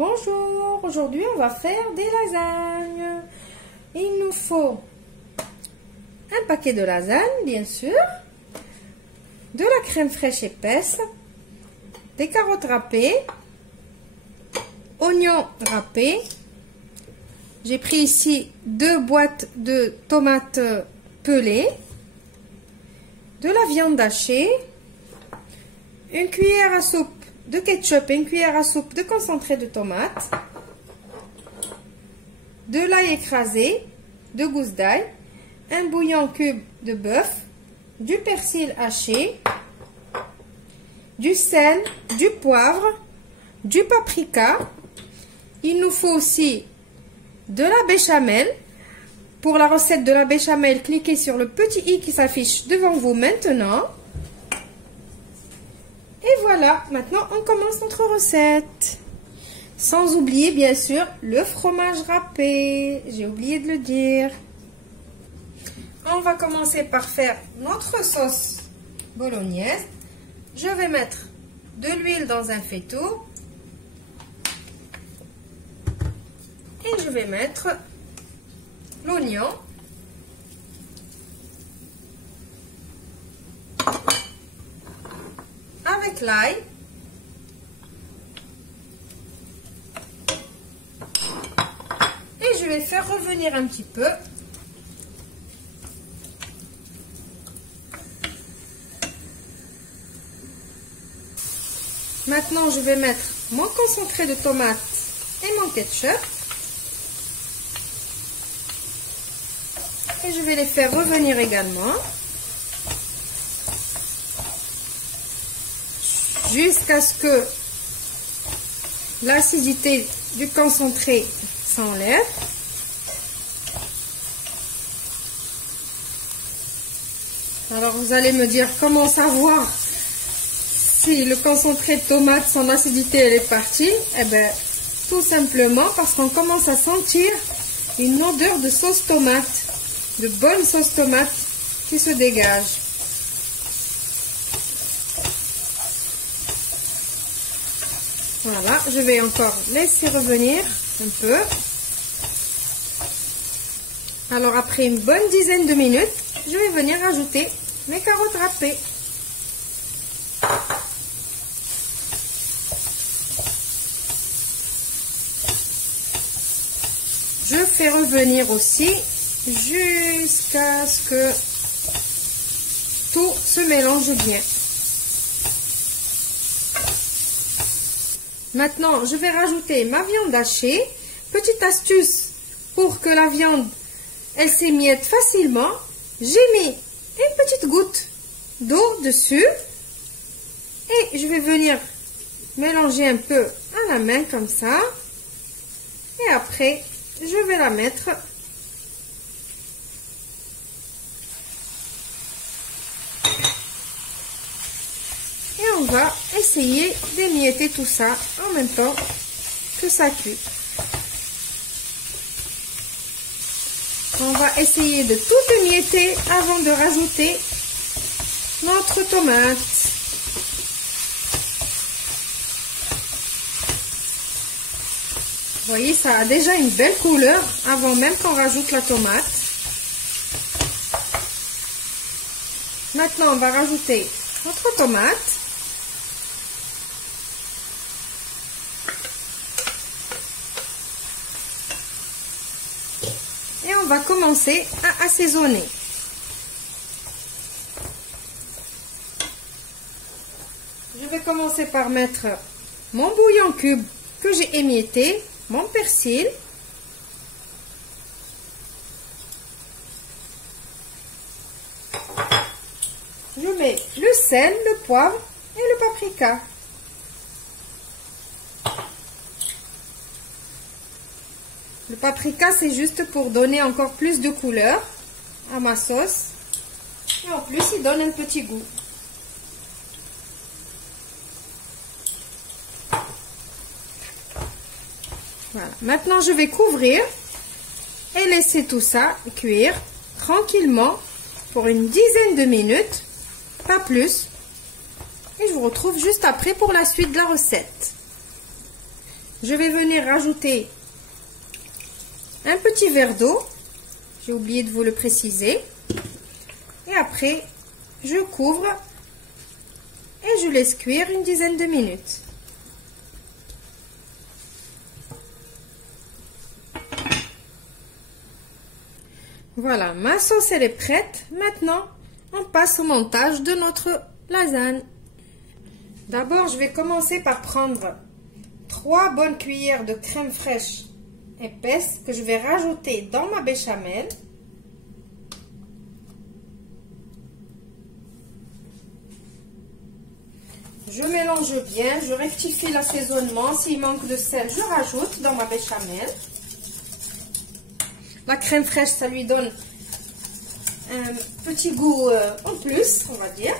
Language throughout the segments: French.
Bonjour, aujourd'hui on va faire des lasagnes. Il nous faut un paquet de lasagnes, bien sûr, de la crème fraîche épaisse, des carottes râpées, oignons râpés. J'ai pris ici 2 boîtes de tomates pelées, de la viande hachée, une cuillère à soupe de ketchup et une cuillère à soupe de concentré de tomate, de l'ail écrasé, 2 gousses d'ail, un bouillon cube de bœuf, du persil haché, du sel, du poivre, du paprika. Il nous faut aussi de la béchamel. Pour la recette de la béchamel, cliquez sur le petit i qui s'affiche devant vous maintenant. Et voilà, maintenant on commence notre recette. Sans oublier bien sûr le fromage râpé, j'ai oublié de le dire. On va commencer par faire notre sauce bolognaise. Je vais mettre de l'huile dans un faitout. Et je vais mettre l'oignon. Avec l'ail. Et je vais faire revenir un petit peu. Maintenant, je vais mettre mon concentré de tomate et mon ketchup. Et je vais les faire revenir également. Jusqu'à ce que l'acidité du concentré s'enlève. Alors vous allez me dire comment savoir si le concentré de tomate, son acidité elle est partie. Eh bien tout simplement parce qu'on commence à sentir une odeur de sauce tomate, de bonne sauce tomate qui se dégage. Voilà, je vais encore laisser revenir un peu. Alors après une bonne dizaine de minutes, je vais venir ajouter mes carottes râpées. Je fais revenir aussi jusqu'à ce que tout se mélange bien. Maintenant, je vais rajouter ma viande hachée. Petite astuce pour que la viande, elle s'émiette facilement. J'ai mis une petite goutte d'eau dessus. Et je vais venir mélanger un peu à la main comme ça. Et après, je vais la mettre et on va essayer d'émietter tout ça en même temps que ça cuit. On va essayer de tout émietter avant de rajouter notre tomate. Vous voyez, ça a déjà une belle couleur avant même qu'on rajoute la tomate. Maintenant, on va rajouter notre tomate. Et on va commencer à assaisonner. Je vais commencer par mettre mon bouillon cube que j'ai émietté, mon persil. Je mets le sel, le poivre et le paprika. Le paprika, c'est juste pour donner encore plus de couleur à ma sauce. Et en plus, il donne un petit goût. Voilà. Maintenant, je vais couvrir et laisser tout ça cuire tranquillement pour une dizaine de minutes, pas plus. Et je vous retrouve juste après pour la suite de la recette. je vais venir rajouter un petit verre d'eau. J'ai oublié de vous le préciser. Et après, je couvre et je laisse cuire une dizaine de minutes. Voilà, ma sauce elle est prête. Maintenant, on passe au montage de notre lasagne. D'abord, je vais commencer par prendre 3 bonnes cuillères de crème fraîche épaisse que je vais rajouter dans ma béchamel. Je mélange bien, je rectifie l'assaisonnement. S'il manque de sel, je rajoute dans ma béchamel. La crème fraîche, ça lui donne un petit goût en plus, on va dire.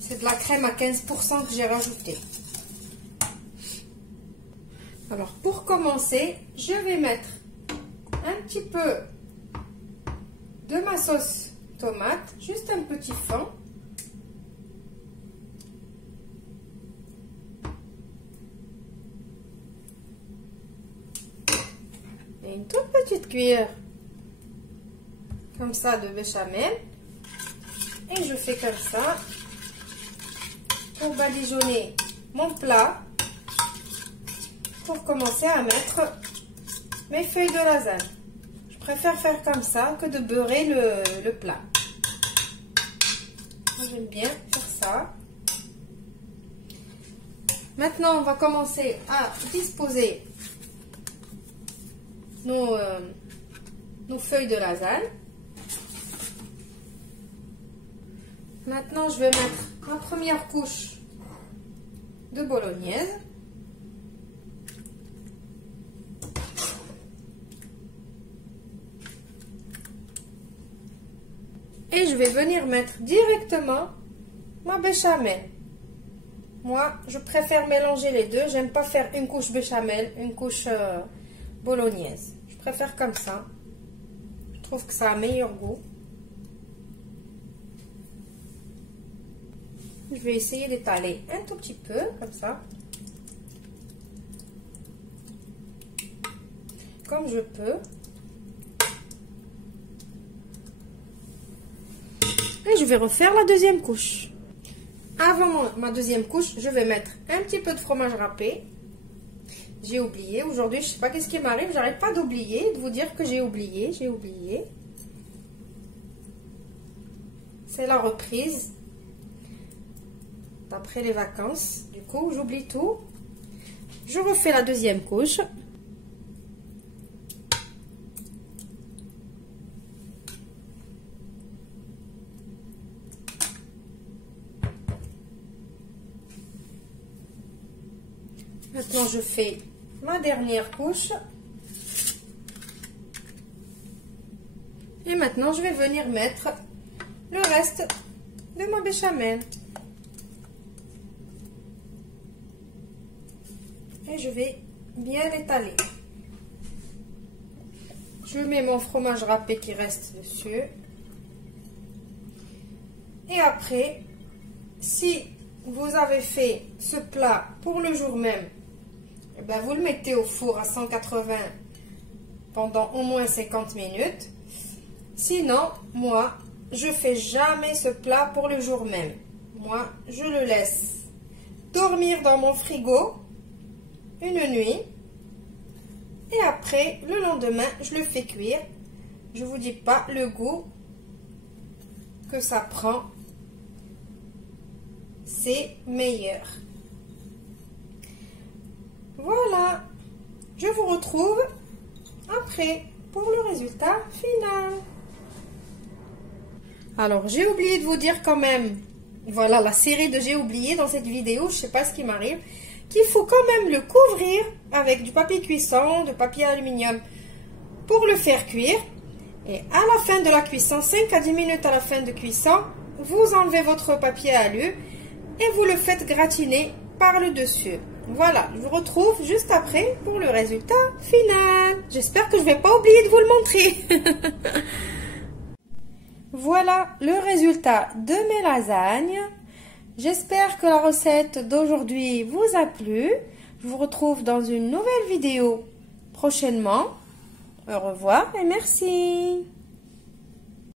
C'est de la crème à 15% que j'ai rajouté. Alors, pour commencer, je vais mettre un petit peu de ma sauce tomate, juste un petit fond. Et une toute petite cuillère, comme ça, de béchamel. Et je fais comme ça, pour badigeonner mon plat, pour commencer à mettre mes feuilles de lasagne. Je préfère faire comme ça que de beurrer le plat. J'aime bien faire ça. Maintenant, on va commencer à disposer nos feuilles de lasagne. Maintenant, je vais mettre ma première couche de bolognaise. Et je vais venir mettre directement ma béchamel. Moi, je préfère mélanger les deux. J'aime pas faire une couche béchamel, une couche bolognaise. Je préfère comme ça. Je trouve que ça a meilleur goût. Je vais essayer d'étaler un tout petit peu, comme ça. Comme je peux. Et je vais refaire la deuxième couche. Avant ma deuxième couche, je vais mettre un petit peu de fromage râpé. J'ai oublié. Aujourd'hui, je ne sais pas qu'est-ce qui m'arrive. J'arrête pas d'oublier, de vous dire que j'ai oublié. J'ai oublié. C'est la reprise. D'après les vacances. Du coup, j'oublie tout. Je refais la deuxième couche. Maintenant, je fais ma dernière couche. Et maintenant, je vais venir mettre le reste de ma béchamel. Et je vais bien l'étaler. Je mets mon fromage râpé qui reste dessus. Et après, si vous avez fait ce plat pour le jour même, eh ben vous le mettez au four à 180 pendant au moins 50 minutes. Sinon, moi, je fais jamais ce plat pour le jour même. Moi, je le laisse dormir dans mon frigo une nuit. Et après, le lendemain, je le fais cuire. Je vous dis pas le goût que ça prend. C'est meilleur. Voilà. Je vous retrouve après pour le résultat final. Alors, j'ai oublié de vous dire quand même, voilà la série de j'ai oublié dans cette vidéo, je sais pas ce qui m'arrive, qu'il faut quand même le couvrir avec du papier cuisson, de papier aluminium pour le faire cuire. Et à la fin de la cuisson, 5 à 10 minutes à la fin de cuisson, vous enlevez votre papier alu et vous le faites gratiner par le dessus. Voilà, je vous retrouve juste après pour le résultat final. J'espère que je ne vais pas oublier de vous le montrer. Voilà le résultat de mes lasagnes. J'espère que la recette d'aujourd'hui vous a plu. Je vous retrouve dans une nouvelle vidéo prochainement. Au revoir et merci.